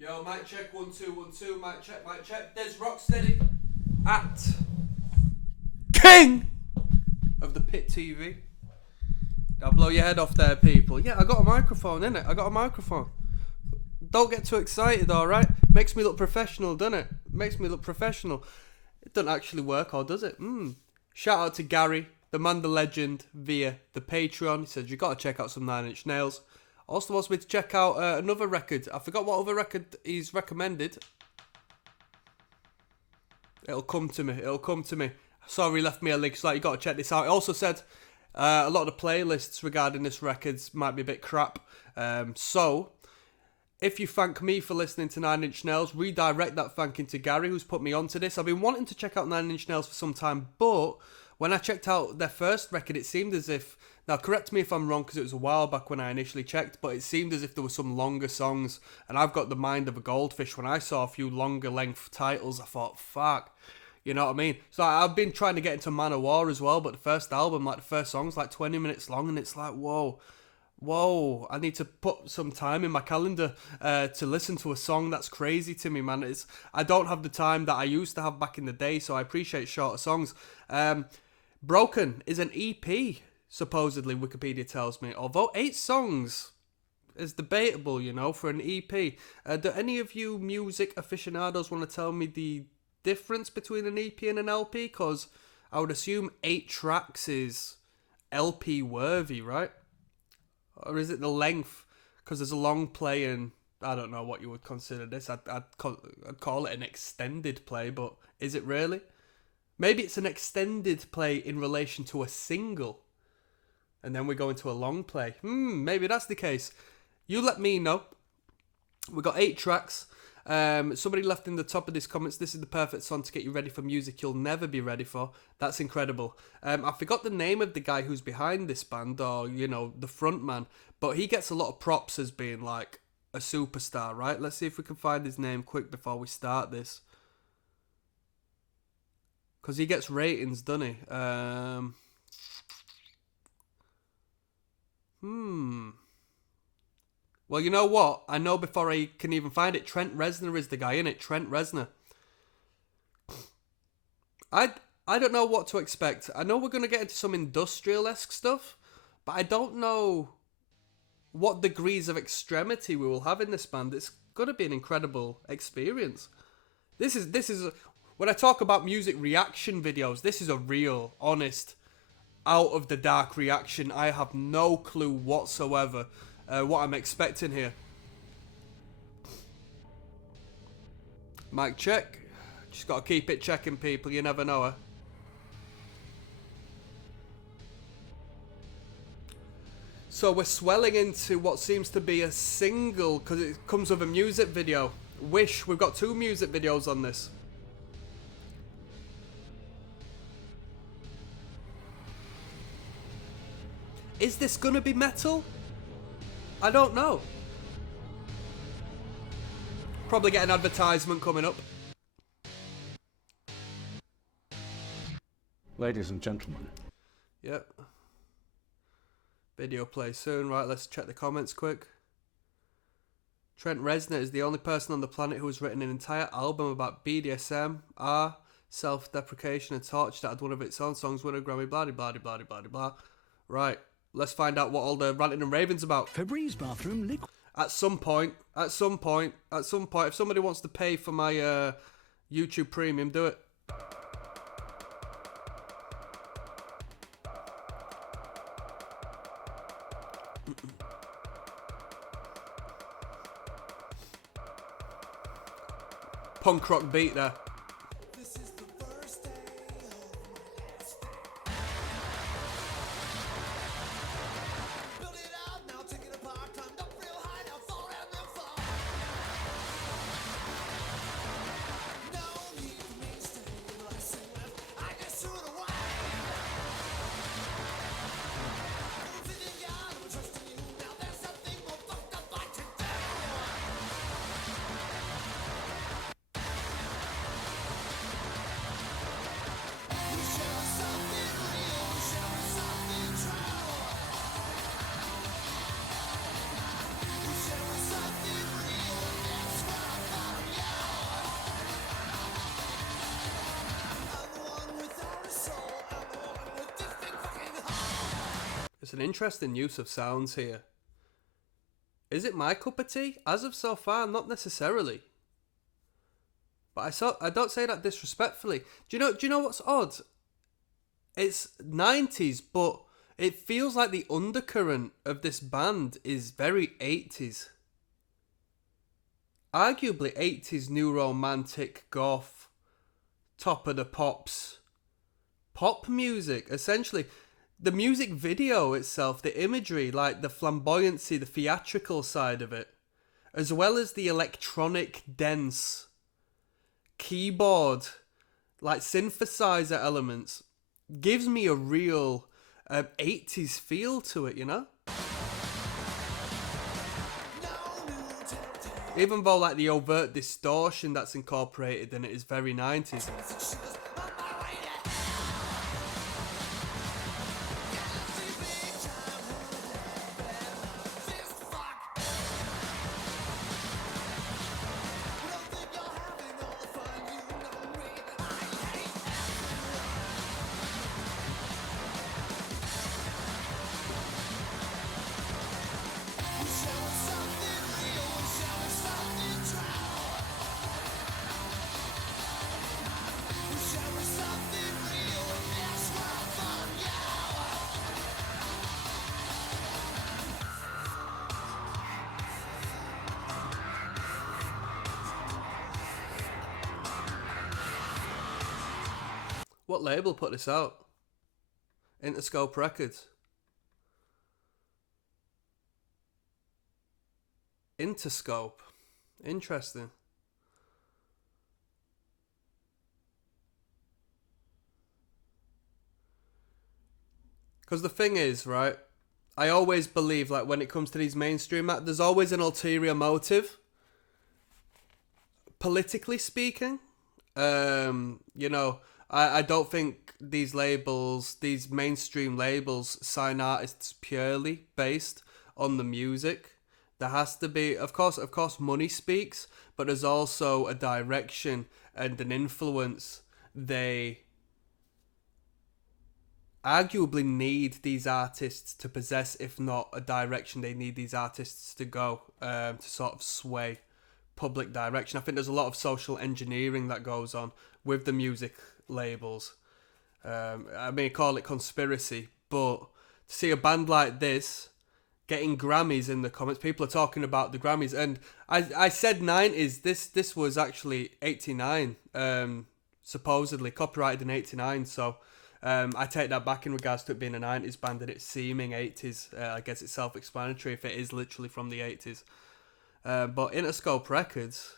Yo, mic check, 1 2 1 2, mic check. There's Rocksteady at King of the Pit TV. I'll blow your head off there, people. Yeah, I got a microphone, innit? I got a microphone. Don't get too excited, alright? Makes me look professional, doesn't it? Makes me look professional. It doesn't actually work, or does it? Shout out to Gary, the man, the legend, via the Patreon. He says, you got to check out some Nine Inch Nails. Also wants me to check out another record. I forgot what other record he's recommended. It'll come to me. Sorry, he left me a link, so you got to check this out. He also said a lot of the playlists regarding this records might be a bit crap. So, if you thank me for listening to Nine Inch Nails, redirect that thanking to Gary, who's put me onto this. I've been wanting to check out Nine Inch Nails for some time, but when I checked out their first record, it seemed as if... Now, correct me if I'm wrong, because it was a while back when I initially checked, but it seemed as if there were some longer songs, and I've got the mind of a goldfish. When I saw a few longer length titles, I thought, fuck, you know what I mean? So I've been trying to get into Man of War as well, but the first album, like the first song's like 20 minutes long, and it's like, whoa, I need to put some time in my calendar to listen to a song. That's crazy to me, man. I don't have the time that I used to have back in the day, so I appreciate shorter songs. Broken is an EP, supposedly, Wikipedia tells me, although 8 songs is debatable, you know, for an EP. Do any of you music aficionados want to tell me the difference between an EP and an LP? Because I would assume 8 tracks is LP worthy, right? Or is it the length? Because there's a long play, and I don't know what you would consider this. I'd call it an extended play, but is it really? Maybe it's an extended play in relation to a single, and then we go into a long play. Maybe that's the case. You let me know. We got 8 tracks. Somebody left in the top of this comments, this is the perfect song to get you ready for music you'll never be ready for. That's incredible. I forgot the name of the guy who's behind this band, or, you know, the front man, but he gets a lot of props as being like a superstar, right? Let's see if we can find his name quick before we start this. Because he gets ratings, doesn't he? Well, you know what? I know before I can even find it. Trent Reznor is the guy, innit? Trent Reznor. I don't know what to expect. I know we're going to get into some industrial-esque stuff, but I don't know what degrees of extremity we will have in this band. It's going to be an incredible experience. This is when I talk about music reaction videos, this is a real, honest, out of the dark reaction. I have no clue whatsoever what I'm expecting here. Mic check. Just got to keep it checking, people. You never know, So we're swelling into what seems to be a single, because it comes with a music video. Wish. We've got 2 music videos on this. Is this gonna be metal? I don't know. Probably get an advertisement coming up. Ladies and gentlemen. Yep. Video play soon. Right, let's check the comments quick. Trent Reznor is the only person on the planet who has written an entire album about BDSM, self-deprecation and torture that had one of its own songs win a Grammy, blah, blah, blah, blah, blah, blah. Right. Let's find out what all the ranting and raving's about. Febreze bathroom liquid. At some point, if somebody wants to pay for my YouTube Premium, do it. Punk rock beat there. an interesting use of sounds here. Is it my cup of tea? As of so far, not necessarily. But I don't say that disrespectfully. Do you know what's odd? It's 90s, but it feels like the undercurrent of this band is very 80s. Arguably 80s new romantic goth, top of the pops, pop music, essentially. The music video itself, the imagery, like the flamboyancy, the theatrical side of it, as well as the electronic, dense keyboard, like synthesizer elements, gives me a real 80s feel to it, you know? Even though like the overt distortion that's incorporated in it is very 90s. What label put this out? Interscope Records. Interscope. Interesting. Because the thing is, right, I always believe, like, when it comes to these mainstream acts, there's always an ulterior motive. Politically speaking. You know, I don't think these labels, these mainstream labels, sign artists purely based on the music. There has to be, of course, money speaks, but there's also a direction and an influence they arguably need these artists to possess, if not a direction they need these artists to go, to sort of sway public direction. I think there's a lot of social engineering that goes on with the music labels. I may call it conspiracy, but to see a band like this getting Grammys in the comments, people are talking about the Grammys, and I said 90s. This was actually 89, supposedly copyrighted in 89. So I take that back in regards to it being a 90s band and it seeming 80s. I guess it's self-explanatory if it is literally from the 80s. But Interscope Records,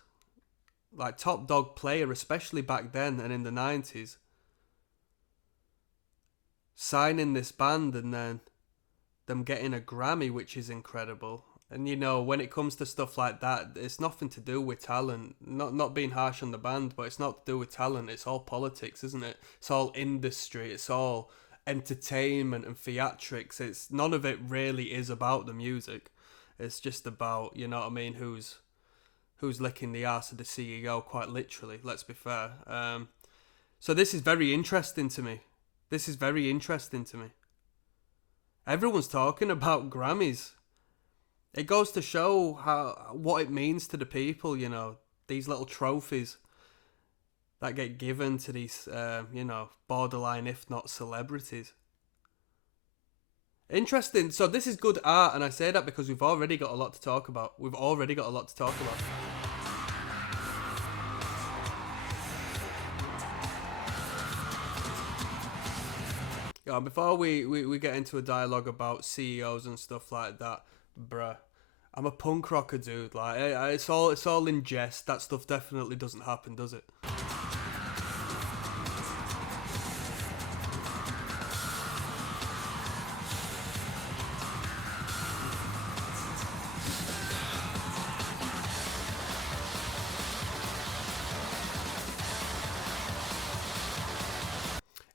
like top dog player, especially back then and in the 90s, signing this band and then them getting a Grammy, which is incredible. And you know, when it comes to stuff like that, it's nothing to do with talent. Not being harsh on the band, but it's not to do with talent. It's all politics, isn't it? It's all industry. It's all entertainment and theatrics. It's none of it really is about the music. It's just about, you know what I mean, who's licking the arse of the CEO, quite literally. Let's be fair. So this is very interesting to me. Everyone's talking about Grammys. It goes to show what it means to the people, you know, these little trophies that get given to these, you know, borderline, if not celebrities. Interesting. So this is good art, and I say that because we've already got a lot to talk about. Yeah, before we get into a dialogue about CEOs and stuff like that, bruh, I'm a punk rocker, dude. Like, it's all in jest. That stuff definitely doesn't happen, does it?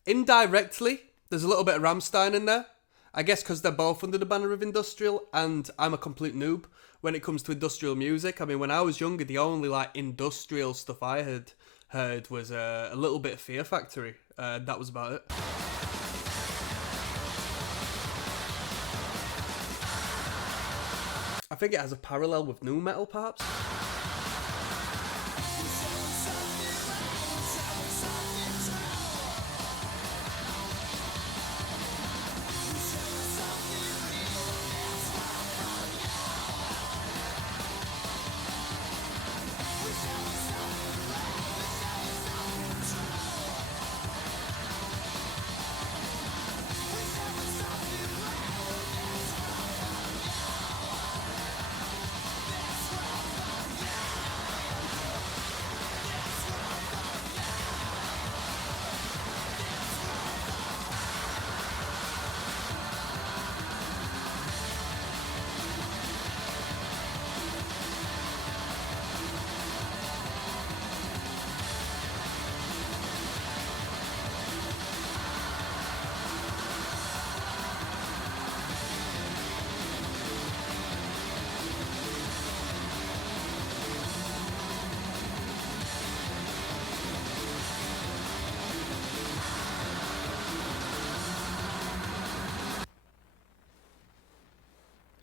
Indirectly, there's a little bit of Rammstein in there. I guess because they're both under the banner of industrial, and I'm a complete noob when it comes to industrial music. I mean, when I was younger, the only like industrial stuff I had heard was a little bit of Fear Factory. That was about it. I think it has a parallel with nu metal, perhaps.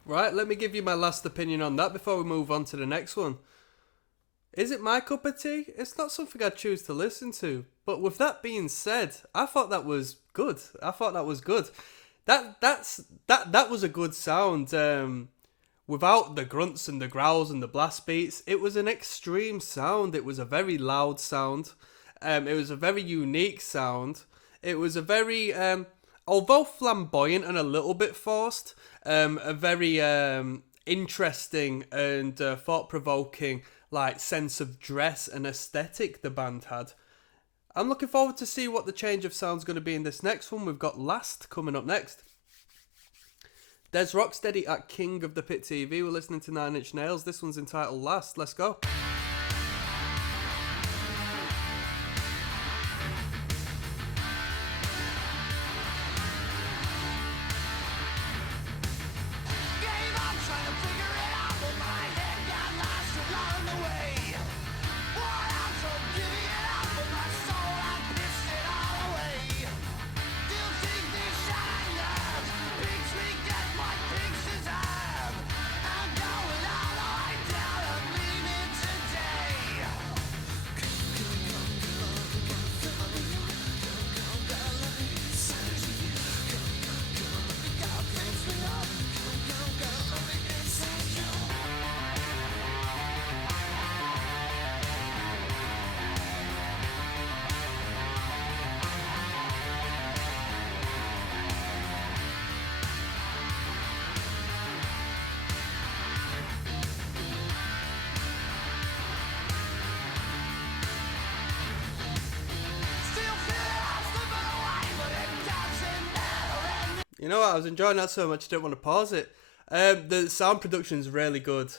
Right, let me give you my last opinion on that before we move on to the next one. Is it my cup of tea? It's not something I'd choose to listen to. But with that being said, I thought that was good. That was a good sound. Without the grunts and the growls and the blast beats, it was an extreme sound. It was a very loud sound. It was a very unique sound. It was a very, although flamboyant and a little bit forced, a very interesting and thought-provoking like sense of dress and aesthetic the band had. I'm looking forward to see what the change of sound's going to be in this next one. We've got Last coming up next. There's ROCKSTEADY at King of the Pit TV. We're listening to 9 Inch Nails. This one's entitled Last. Let's go. You know what, I was enjoying that so much I didn't want to pause it. The sound production's really good.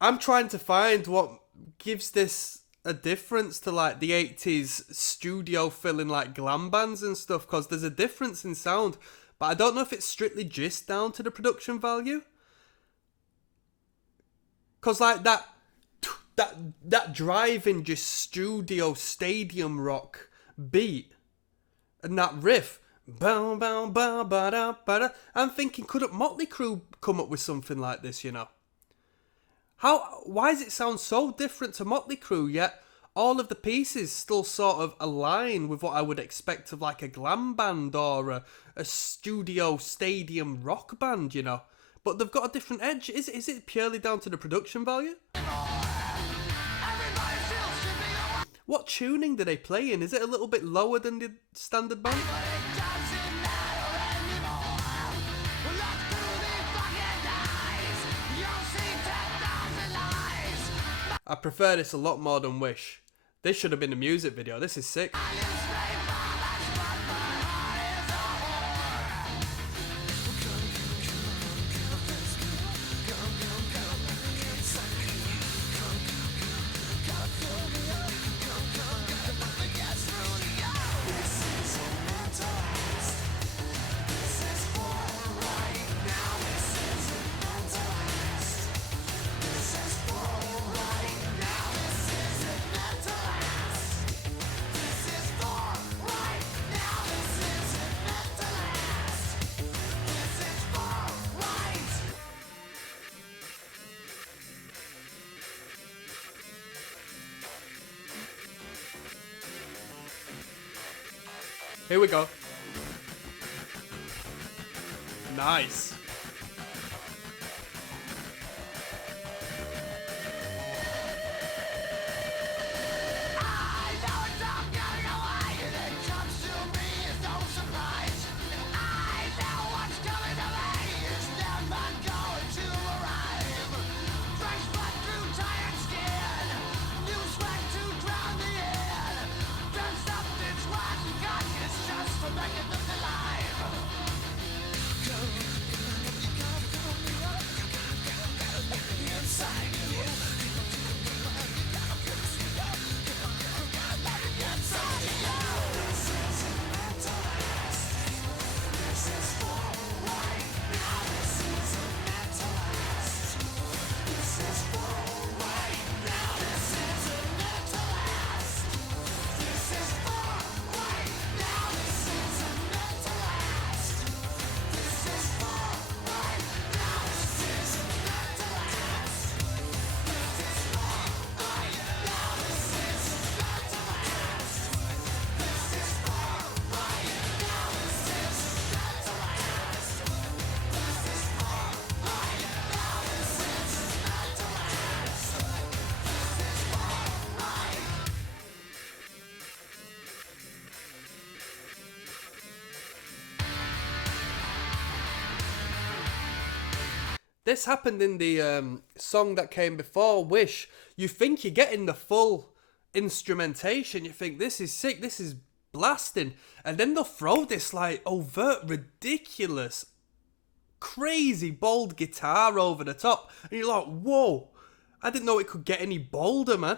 I'm trying to find what gives this a difference to like the 80s studio filling like glam bands and stuff, because there's a difference in sound, but I don't know if it's strictly just down to the production value. Because like that driving just studio stadium rock beat and that riff, bow, bow, bow, ba, da, ba, da. I'm thinking, couldn't Motley Crue come up with something like this, you know? Why does it sound so different to Motley Crue, yet all of the pieces still sort of align with what I would expect of like a glam band or a studio stadium rock band, you know? But they've got a different edge. Is it purely down to the production value? What tuning do they play in? Is it a little bit lower than the standard band? I prefer this a lot more than Wish. This should have been a music video. This is sick. Here we go. Nice. This happened in the song that came before, Wish. You think you're getting the full instrumentation. You think, this is sick, this is blasting. And then they'll throw this like overt, ridiculous, crazy bold guitar over the top. And you're like, whoa, I didn't know it could get any bolder, man.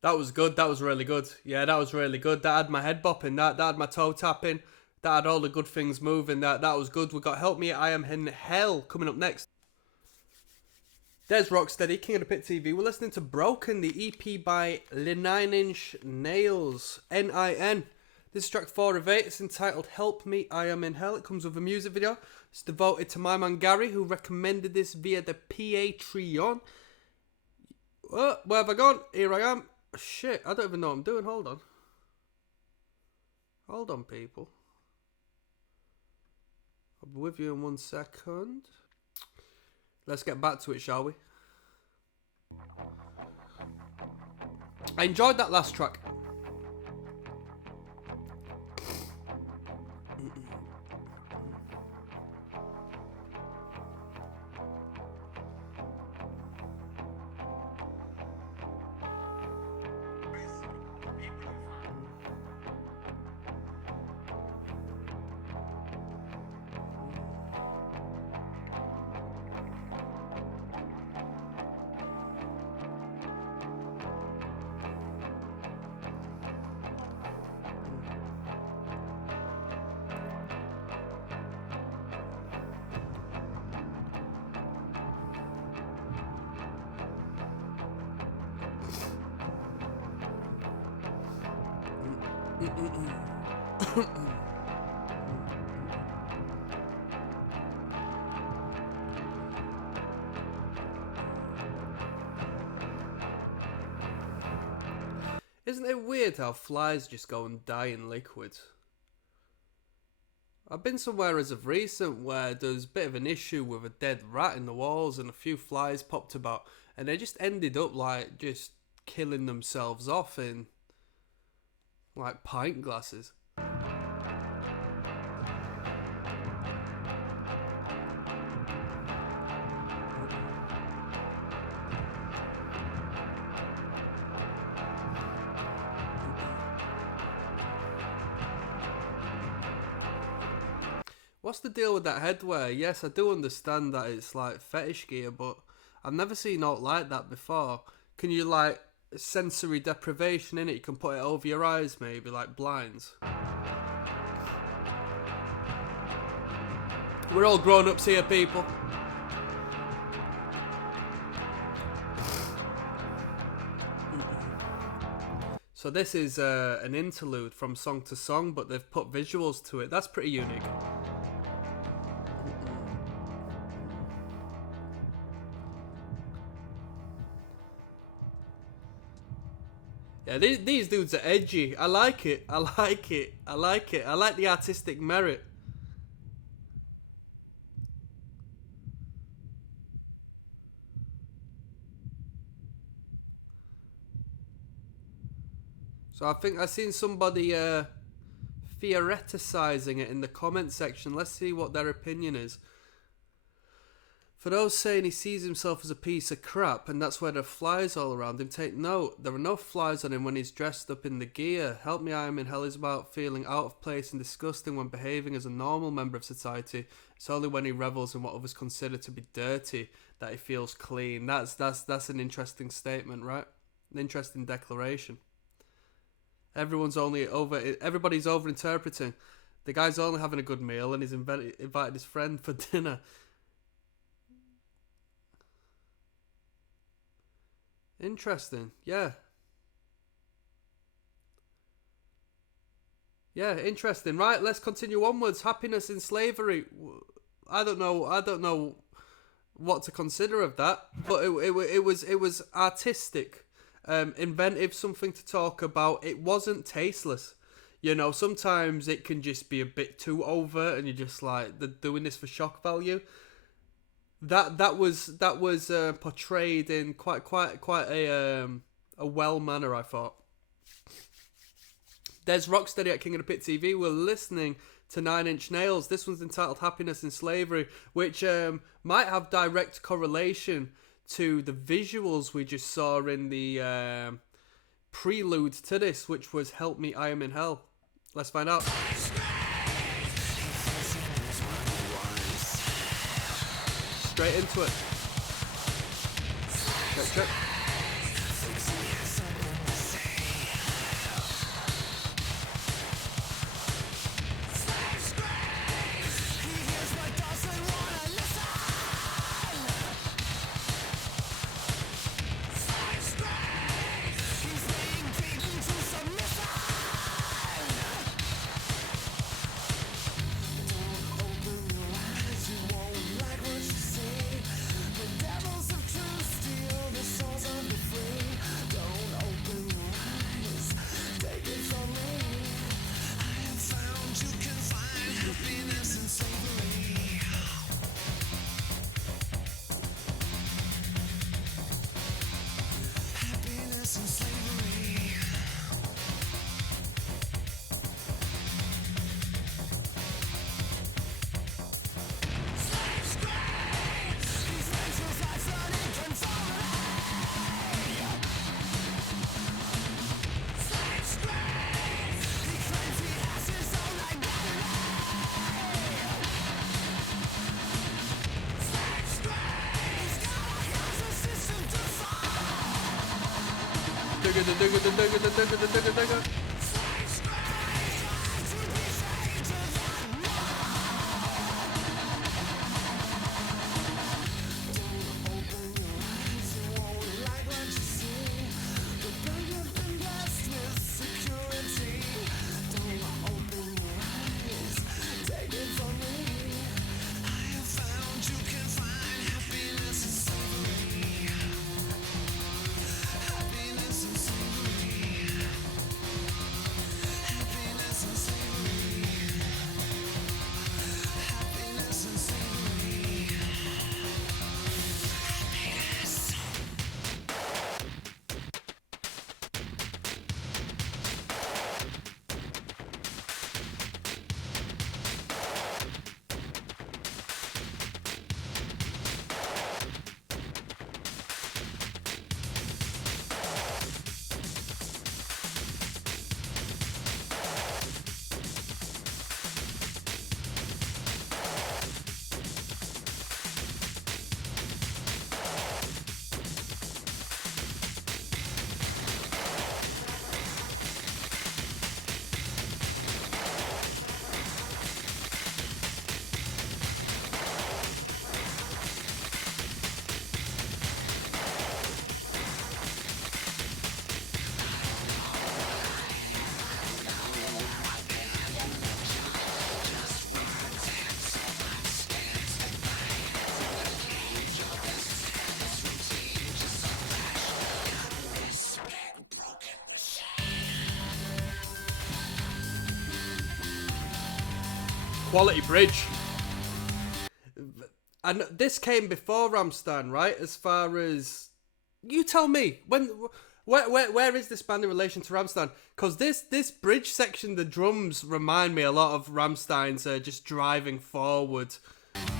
That was good. That was really good. Yeah, that was really good. That had my head bopping. That had my toe tapping. That had all the good things moving. That was good. We got Help Me, I Am in Hell coming up next. There's Rocksteady, King of the Pit TV. We're listening to Broken, the EP by Nine Inch Nails. N-I-N. This is track 4 of 8. It's entitled Help Me, I Am in Hell. It comes with a music video. It's devoted to my man Gary, who recommended this via the Patreon. Where have I gone? Here I am. Shit, I don't even know what I'm doing. Hold on. Hold on, people. I'll be with you in 1 second. Let's get back to it, shall we? I enjoyed that last track. Isn't it weird how flies just go and die in liquid? I've been somewhere as of recent where there's a bit of an issue with a dead rat in the walls and a few flies popped about, and they just ended up like just killing themselves off in Like pint glasses. What's the deal with that headwear? Yes, I do understand that it's like fetish gear, but I've never seen out like that before. Can you like sensory deprivation in it? You can put it over your eyes, maybe like blinds. We're all grown-ups here, people. So this is an interlude from song to song, but they've put visuals to it. That's pretty unique. Yeah, these dudes are edgy. I like it. I like it. I like it. I like the artistic merit. So I think I've seen somebody theoreticizing it in the comment section. Let's see what their opinion is. For those saying he sees himself as a piece of crap and that's why there are flies all around him, take note. There are no flies on him when he's dressed up in the gear. Help Me, I Am in Hell is about feeling out of place and disgusting when behaving as a normal member of society. It's only when he revels in what others consider to be dirty that he feels clean. That's an interesting statement, right? An interesting declaration. Everybody's over-interpreting. The guy's only having a good meal and he's invited his friend for dinner. Interesting, yeah. Yeah, interesting. Right, let's continue onwards. Happiness in slavery. I don't know what to consider of that, but it was artistic, inventive, something to talk about. It wasn't tasteless. You know, sometimes it can just be a bit too overt, and you're just like, they're doing this for shock value. That was portrayed in quite a well manner, I thought. There's Rocksteady at King of the Pit TV. We're listening to 9 Inch Nails. This one's entitled Happiness in Slavery, which might have direct correlation to the visuals we just saw in the prelude to this, which was Help Me, I Am in Hell. Let's find out. Straight into it. Check. Digga. Quality bridge. And this came before Rammstein, right? As far as... You tell me. Where is this band in relation to Rammstein? Because this bridge section, the drums remind me a lot of Rammstein's just driving forward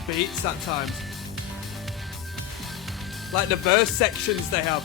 beats at times. Like the verse sections they have.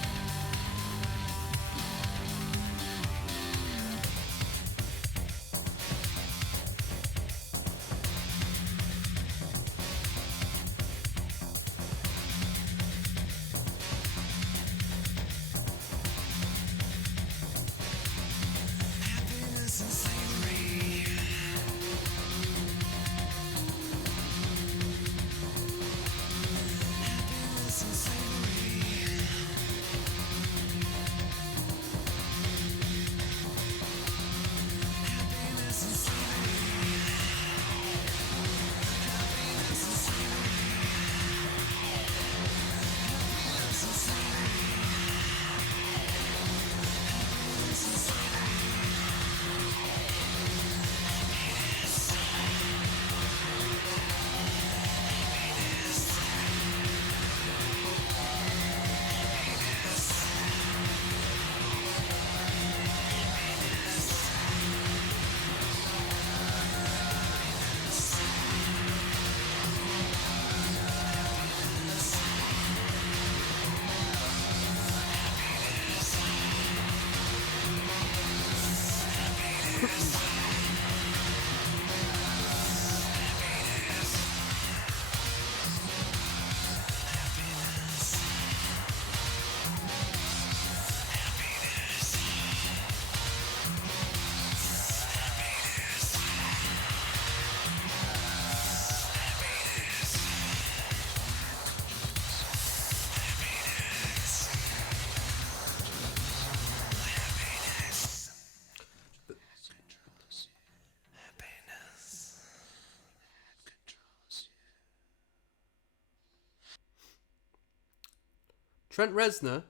Trent Reznor,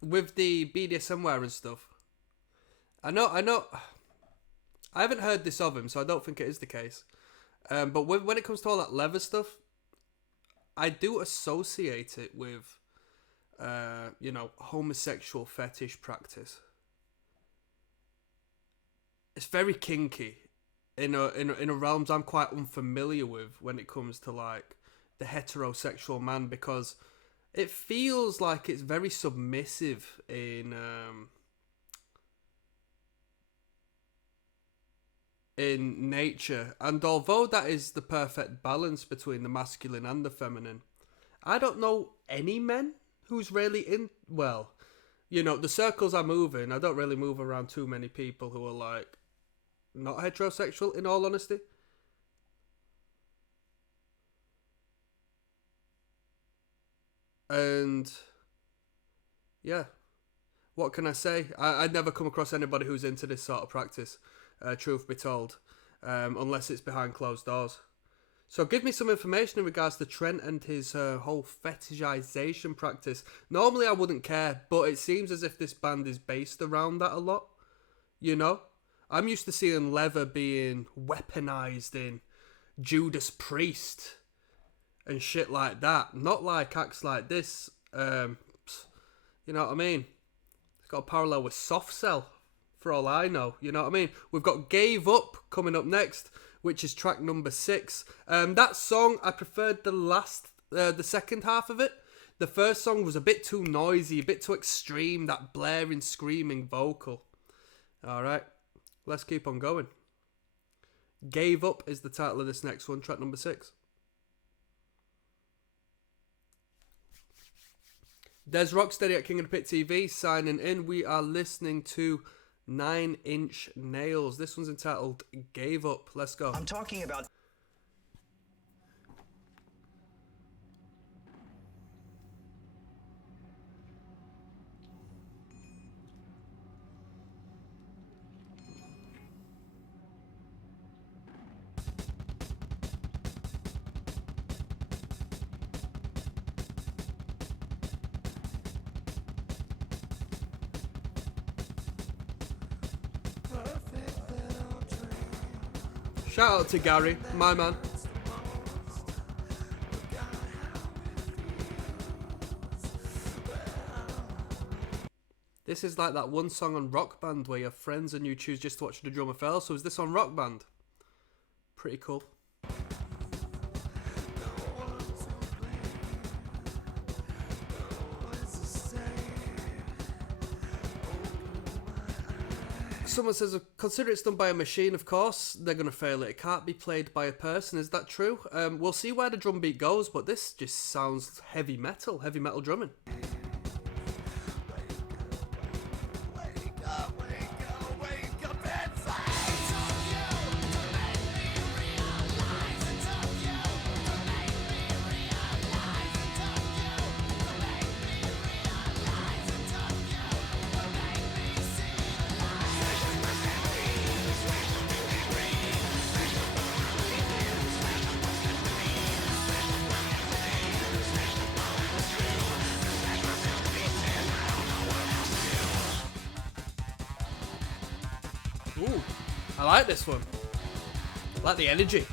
with the BDSM wear and stuff, I know, I haven't heard this of him, so I don't think it is the case. But when it comes to all that leather stuff, I do associate it with, homosexual fetish practice. It's very kinky in a realms I'm quite unfamiliar with when it comes to like the heterosexual man, because it feels like it's very submissive in nature, and although that is the perfect balance between the masculine and the feminine, I don't know any men who's really in, well, the circles I move in, I don't really move around too many people who are like not heterosexual, in all honesty. And yeah, what can I say? I'd never come across anybody who's into this sort of practice, truth be told, unless it's behind closed doors. So give me some information in regards to Trent and his whole fetishization practice. Normally I wouldn't care, but it seems as if this band is based around that a lot. I'm used to seeing leather being weaponized in Judas Priest and shit like that. Not like acts like this. You know what I mean? It's got a parallel with Soft Cell, for all I know. You know what I mean? We've got Gave Up coming up next, which is track number 6. That song, I preferred the second half of it. The first song was a bit too noisy, a bit too extreme, that blaring, screaming vocal. Alright, let's keep on going. Gave Up is the title of this next one, track number 6. There's ROCKSTEADY at King of the Pit TV signing in. We are listening to 9 Inch Nails. This one's entitled Gave Up. Let's go. I'm talking about... Shout out to Gary, my man. This is like that one song on Rock Band where you have friends and you choose just to watch the drummer fail. So is this on Rock Band? Pretty cool. Someone says, consider it's done by a machine, of course. They're going to fail it. It can't be played by a person. Is that true? We'll see where the drum beat goes, but this just sounds heavy metal drumming. Ooh, I like this one. I like the energy.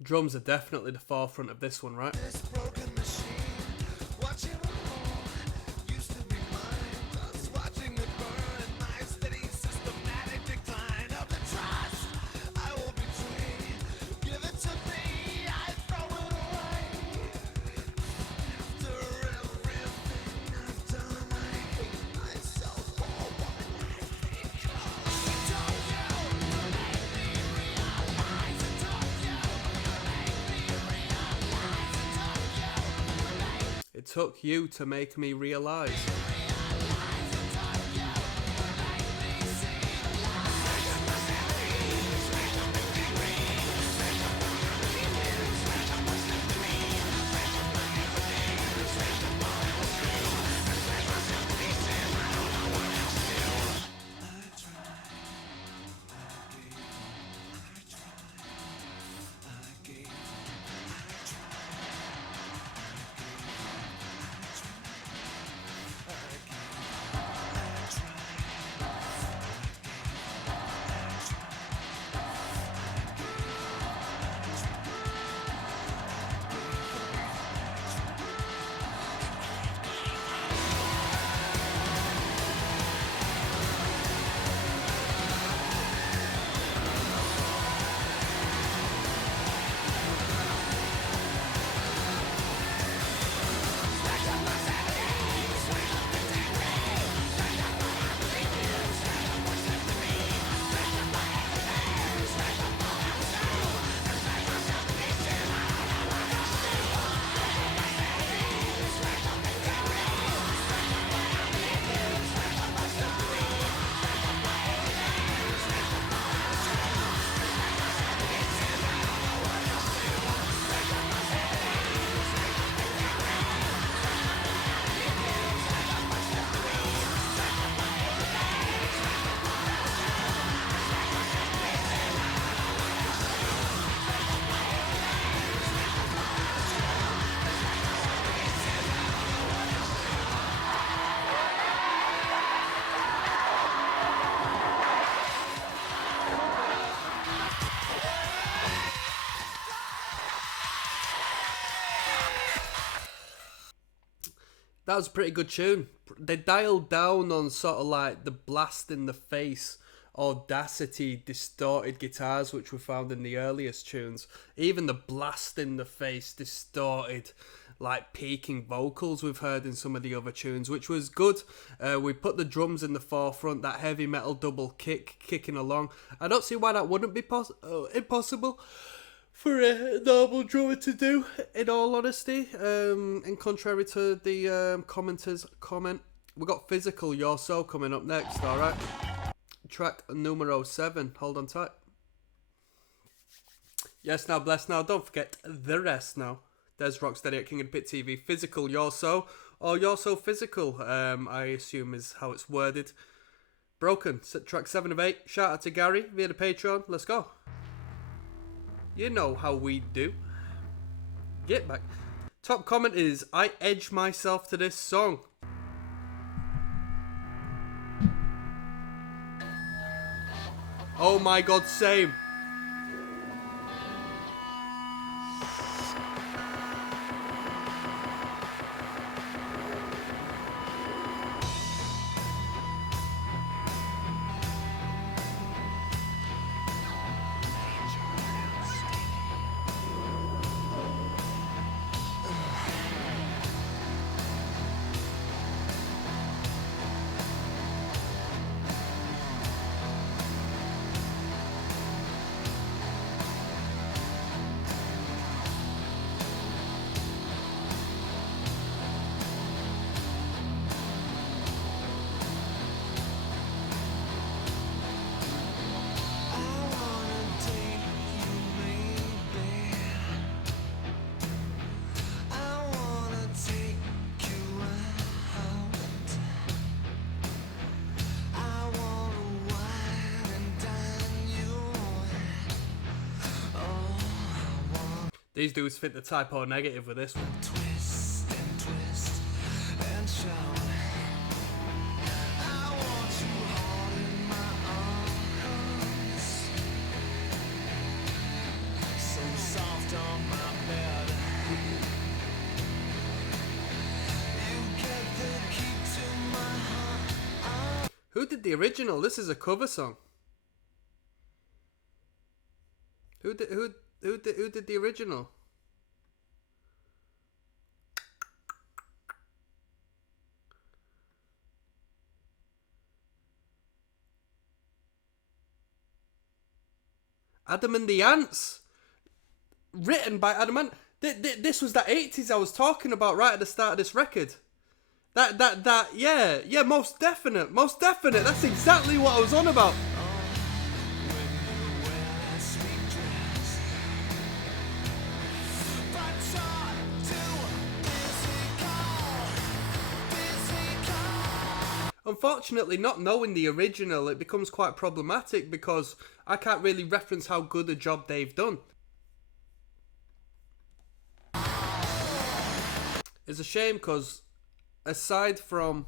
Drums are definitely the forefront of this one, right? It took you to make me realise. That was a pretty good tune. They dialed down on sort of like the blast in the face, audacity, distorted guitars, which we found in the earliest tunes. Even the blast in the face, distorted, like peaking vocals we've heard in some of the other tunes, which was good. We put the drums in the forefront, that heavy metal double kick kicking along. I don't see why that wouldn't be impossible for a normal drummer to do, in all honesty. In contrary to the commenters' comment, we got Physical You're So coming up next, alright? Track numero 7, hold on tight. Yes, now, bless now, don't forget the rest now. There's Rocksteady at King of the Pit TV. Physical You're So, or You're So Physical, I assume is how it's worded. Broken, track 7 of 8. Shout out to Gary via the Patreon. Let's go. You know how we do. Get back. Top comment is, I edge myself to this song. Oh my god, same. These dudes fit the typo negative with this one. Twist and shout. I want you hard in my arms, so soft on my bed. You get the key to my heart. Who did the original? This is a cover song. Who did the original? Adam and the Ants. Written by Adam and... This was that 80s I was talking about right at the start of this record. Yeah, most definite. That's exactly what I was on about. Unfortunately, not knowing the original, it becomes quite problematic because I can't really reference how good a job they've done. It's a shame because aside from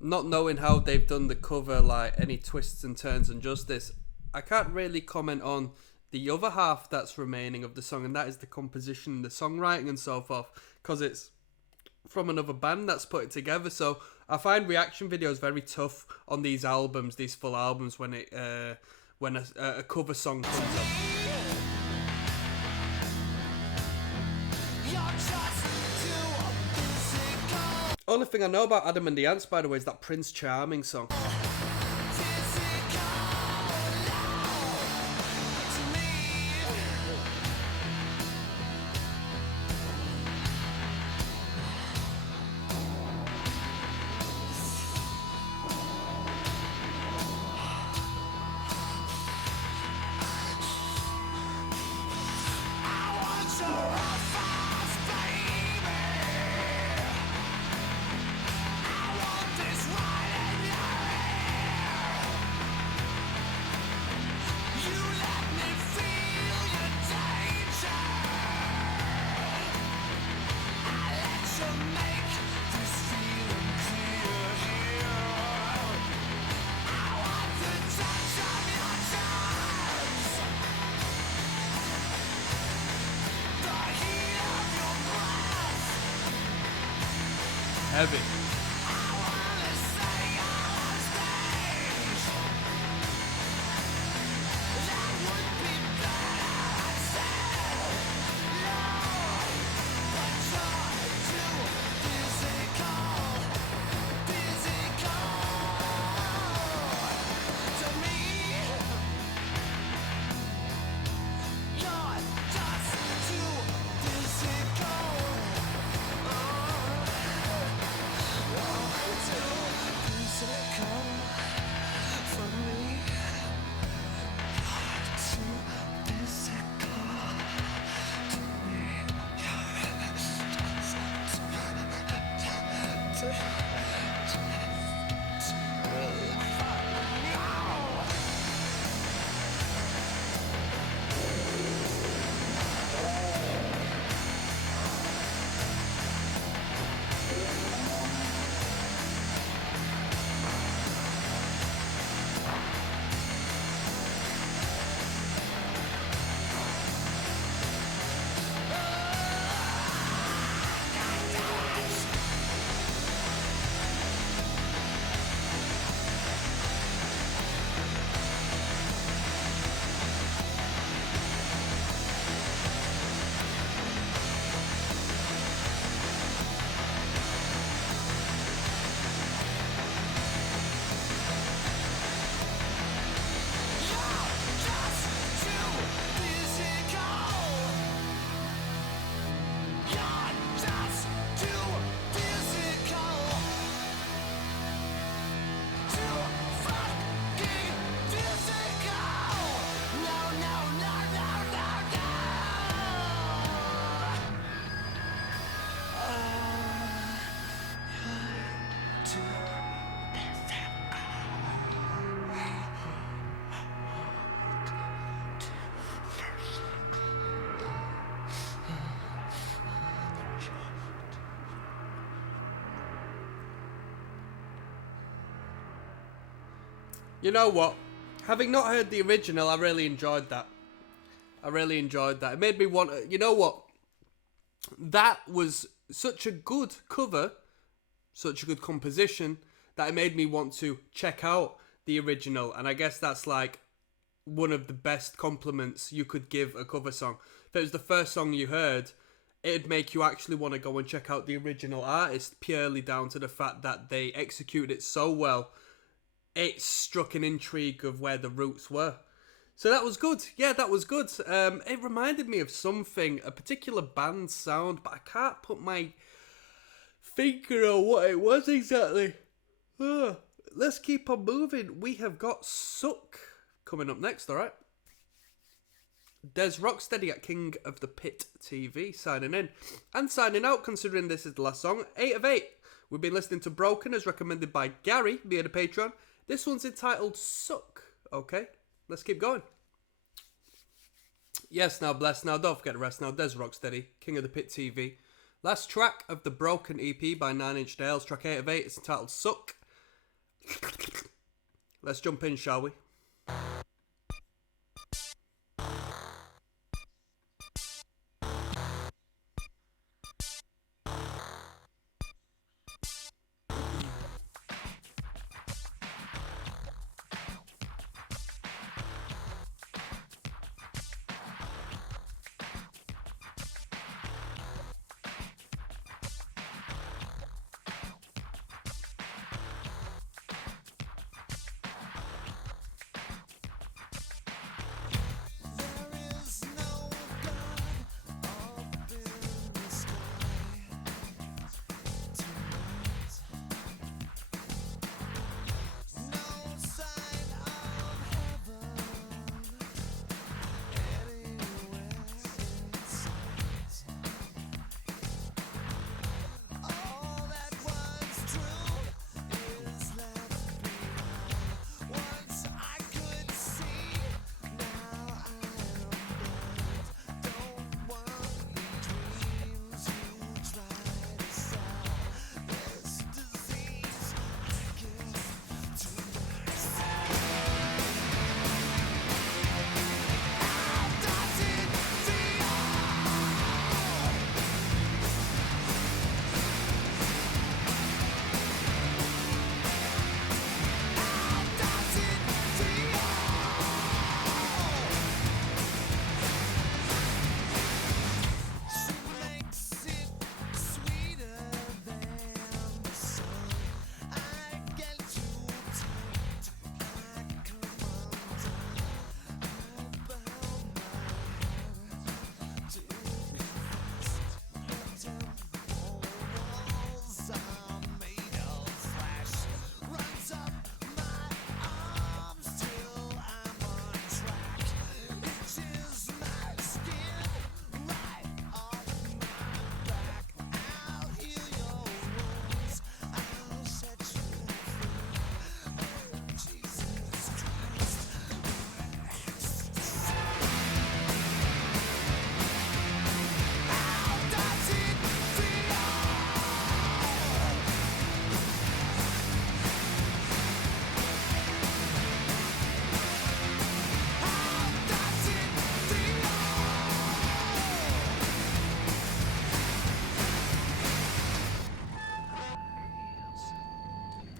not knowing how they've done the cover, like any twists and turns and justice, I can't really comment on the other half that's remaining of the song, and that is the composition, the songwriting and so forth, because it's from another band that's put it together. So I find reaction videos very tough on these albums, these full albums, when a cover song comes up. Only thing I know about Adam and the Ants, by the way, is that Prince Charming song. Heavy. You know what? Having not heard the original, I really enjoyed that. It made me want... You know what? That was such a good cover, such a good composition, that it made me want to check out the original. And I guess that's like one of the best compliments you could give a cover song. If it was the first song you heard, it'd make you actually want to go and check out the original artist, purely down to the fact that they executed it so well. It struck an intrigue of where the roots were. So that was good. Yeah, that was good. It reminded me of something, a particular band sound, but I can't put my finger on what it was exactly. Let's keep on moving. We have got Suck coming up next, alright? There's ROCKSTEADY at King of the Pit TV signing in. And signing out, considering this is the last song. 8 of 8. We've been listening to Broken, as recommended by Gary via the Patreon. This one's entitled Suck. Okay, let's keep going. Yes, now bless. Now don't forget the rest. Now there's ROCKSTEADY, King of the Pit TV. Last track of the Broken EP by 9 Inch Nails, track 8 of 8. It's entitled Suck. Let's jump in, shall we?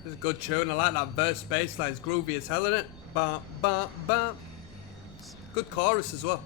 It's a good tune. I like that verse bass line. It's groovy as hell, isn't it? Ba ba ba. Good chorus as well.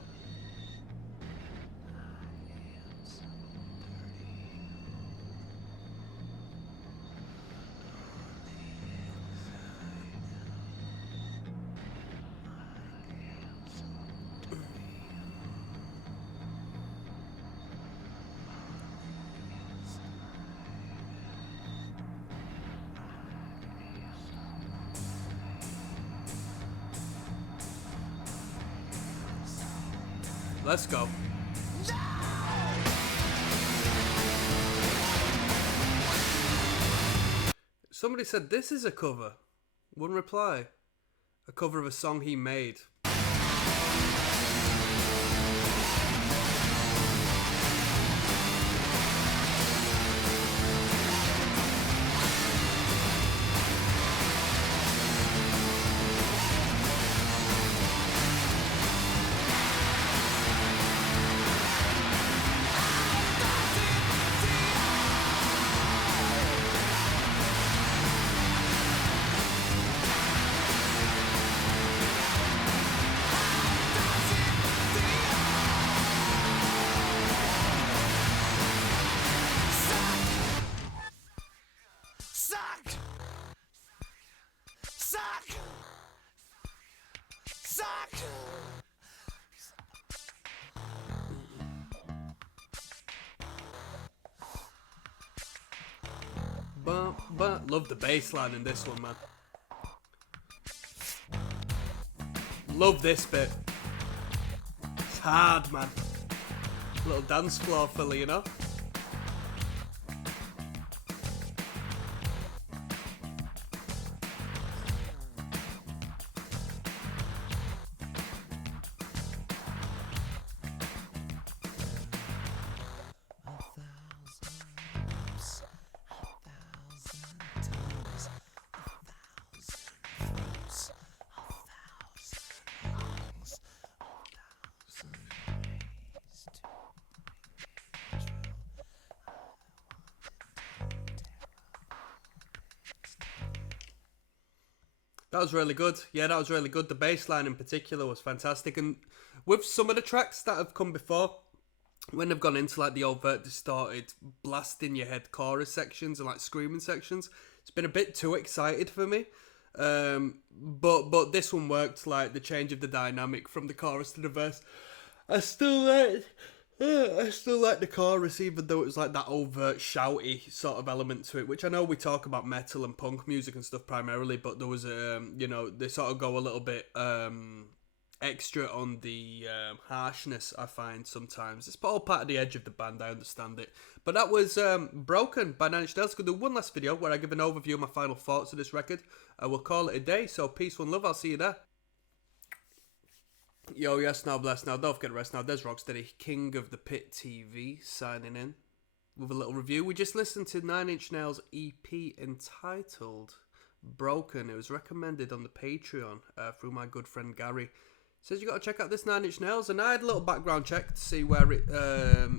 Let's go. Somebody said this is a cover. One reply. A cover of a song he made. suck. But love the bass line in this one, man. Love this bit. It's hard, man. Little dance floor filler, you know? That was really good. Yeah, that was really good. The bass line in particular was fantastic. And with some of the tracks that have come before, when they've gone into like the overt distorted blast in your head chorus sections and like screaming sections, it's been a bit too excited for me. But this one worked, like the change of the dynamic from the chorus to the verse. I still like the chorus, even though it was like that overt shouty sort of element to it, which I know we talk about metal and punk music and stuff primarily, but there was they sort of go a little bit extra on the harshness, I find sometimes. It's all part of the edge of the band, I understand it. But that was Broken by 9 Inch Nails. Going to do one last video where I give an overview of my final thoughts of this record. I will call it a day, so peace, one love, I'll see you there. Yo, yes, now, bless now, don't forget to rest now. There's Rocksteady, King of the Pit TV, signing in with a little review. We just listened to 9 Inch Nails EP entitled Broken. It was recommended on the Patreon through my good friend Gary. Says you got to check out this 9 Inch Nails, and I had a little background check to see where it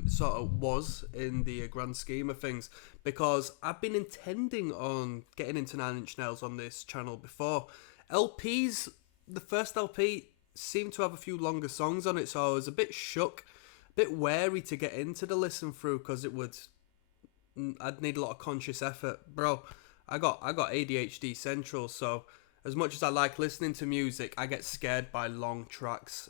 sort of was in the grand scheme of things, because I've been intending on getting into 9 Inch Nails on this channel before. LPs, the first LP seemed to have a few longer songs on it, so I was a bit shook, a bit wary to get into the listen through, because I'd need a lot of conscious effort. Bro, I got ADHD central, so as much as I like listening to music, I get scared by long tracks.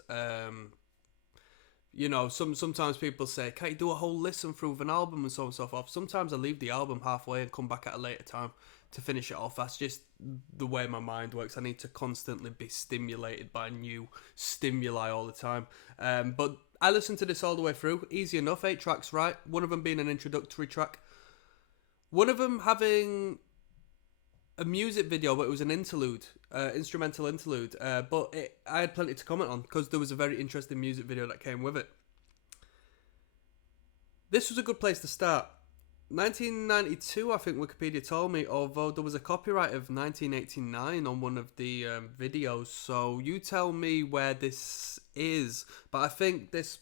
Sometimes people say, can't you do a whole listen through of an album and so on and so forth? Sometimes I leave the album halfway and come back at a later time to finish it off. That's just the way my mind works. I need to constantly be stimulated by new stimuli all the time. But I listened to this all the way through. Easy enough, 8 tracks, right? One of them being an introductory track. One of them having a music video, but it was an interlude, instrumental interlude. But I had plenty to comment on, because there was a very interesting music video that came with it. This was a good place to start. 1992, I think Wikipedia told me, although there was a copyright of 1989 on one of the videos, so you tell me where this is. But I think this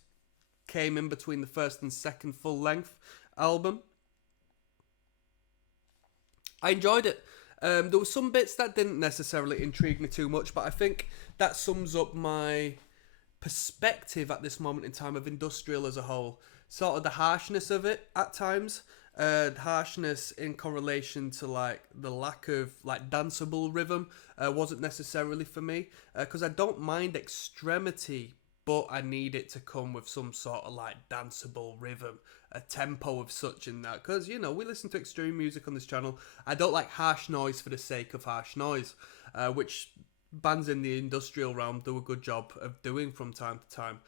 came in between the first and second full-length album. I enjoyed it. There were some bits that didn't necessarily intrigue me too much, but I think that sums up my perspective at this moment in time of industrial as a whole. Sort of the harshness of it at times. Harshness in correlation to like the lack of like danceable rhythm wasn't necessarily for me, because I don't mind extremity, but I need it to come with some sort of like danceable rhythm, a tempo of such in that, because we listen to extreme music on this channel. I don't like harsh noise for the sake of harsh noise, which bands in the industrial realm do a good job of doing from time to time.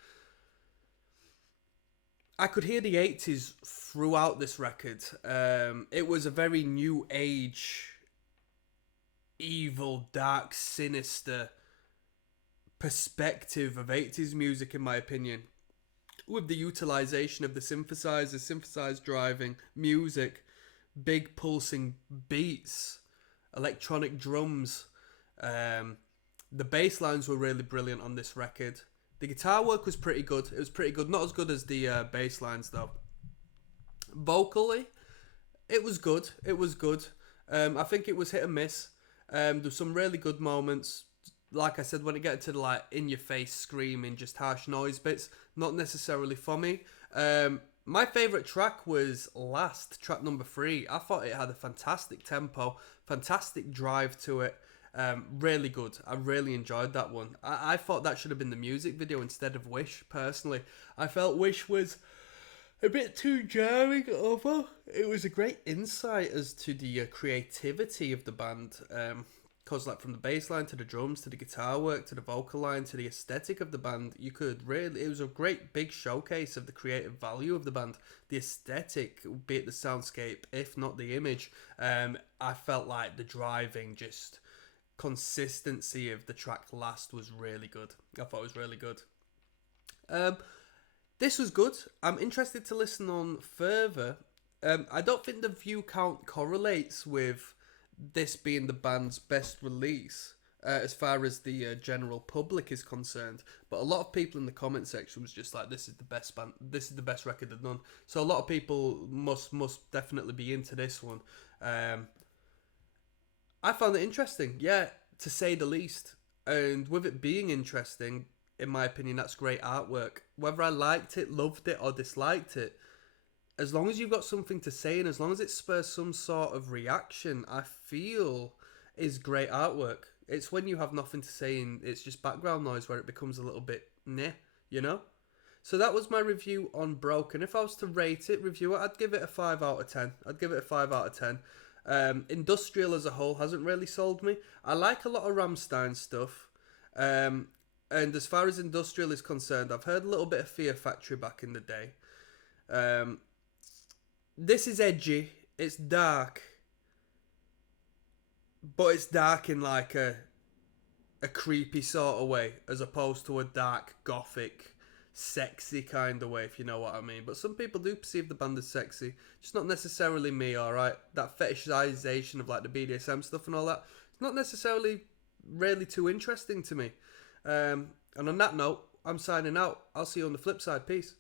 I could hear the 80s throughout this record. It was a very new age, evil, dark, sinister perspective of 80s music, in my opinion. With the utilization of the synthesized driving music, big pulsing beats, electronic drums. The bass lines were really brilliant on this record. The guitar work was pretty good. It was pretty good. Not as good as the bass lines, though. Vocally, it was good. I think it was hit and miss. There's some really good moments. Like I said, when it gets to the like in-your-face screaming, just harsh noise bits, not necessarily for me. My favourite track was Last, track number 3. I thought it had a fantastic tempo, fantastic drive to it. Really good. I really enjoyed that one. I thought that should have been the music video instead of Wish, personally. I felt Wish was a bit too jarring over. It was a great insight as to the creativity of the band. Because like from the bass line to the drums to the guitar work to the vocal line to the aesthetic of the band, you could really, it was a great big showcase of the creative value of the band. The aesthetic, be it the soundscape, if not the image. I felt like the driving, just consistency of the track Last was really good. I thought it was really good. This was good. I'm interested to listen on further. I don't think the view count correlates with this being the band's best release as far as the general public is concerned. But a lot of people in the comment section was just like, "This is the best band. This is the best record they've done." So a lot of people must definitely be into this one. I found it interesting, yeah, to say the least. And with it being interesting, in my opinion, that's great artwork. Whether I liked it, loved it, or disliked it, as long as you've got something to say and as long as it spurs some sort of reaction, I feel is great artwork. It's when you have nothing to say and it's just background noise where it becomes a little bit meh, you know? So that was my review on Broken. If I was to rate it, review it, I'd give it a 5 out of 10. I'd give it a 5 out of 10. Industrial as a whole hasn't really sold me. I like a lot of Rammstein stuff. And as far as Industrial is concerned, I've heard a little bit of Fear Factory back in the day. This is edgy. It's dark. But it's dark in like a creepy sort of way, as opposed to a dark, gothic, sexy kind of way, if you know what I mean. But some people do perceive the band as sexy. Just not necessarily me, alright? That fetishization of like the BDSM stuff and all that, it's not necessarily really too interesting to me. And on that note, I'm signing out. I'll see you on the flip side. Peace.